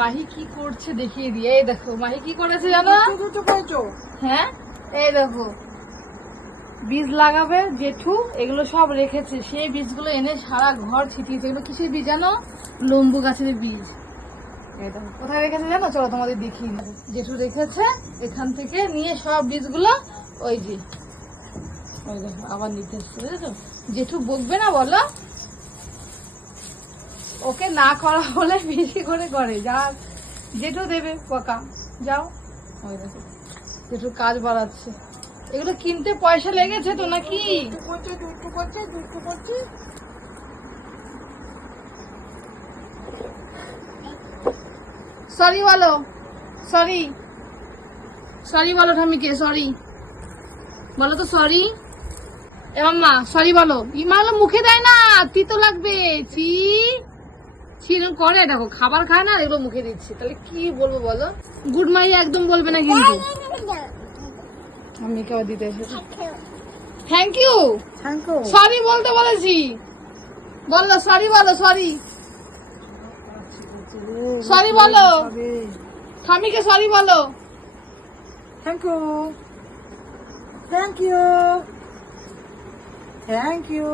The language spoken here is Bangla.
মাহি কি করছে দেখিয়ে দিয়ে। এই দেখো মাহি কি করেছে জানো? হ্যাঁ এই দেখো বীজ লাগাবে জেঠু, এগুলো সব রেখেছে। সেই বীজগুলো এনে সারা ঘর ছিটিয়েছে। এগুলো কিসের বীজ জানো? লম্বু গাছের বীজ। এই দেখো কোথায় রেখেছে জানো? চলো তোমাদের দেখিয়ে নেবো। জেঠু রেখেছে এখান থেকে নিয়ে সব বীজগুলো। ওই যে ওই দেখো আবার নিতে এসছে, বুঝেছো? জেঠু বকবে না বলো? ওকে না করা হলে বেশি করে করে। যা জেঠু দেবে পকা। যাও ওই দেখো জেঠু কাজ বাড়াচ্ছে। এগুলো কিনতে পয়সা লেগেছে তো নাকি? সরি বলো, সরি সরি বলো ঠামিকে, সরি বলো তো সরি। এ মাম্মা সরি বলো। ইমালো মুখে দেয় না, তিতো লাগবে। চি ছিরম করে দেখো, খাবার খায় না এগুলো মুখে দিচ্ছে। তাহলে কি বলবো বলো? গুড মাই একদম বলবে না কিন্তু। আমি কেউ দিতে এসেছি। থ্যাংক ইউ, সরি বলতে বলেছি। বললো সরি বলো, সরি সরি বলো। ঠামিকে সরি বলো। Thank you, thank you, thank you.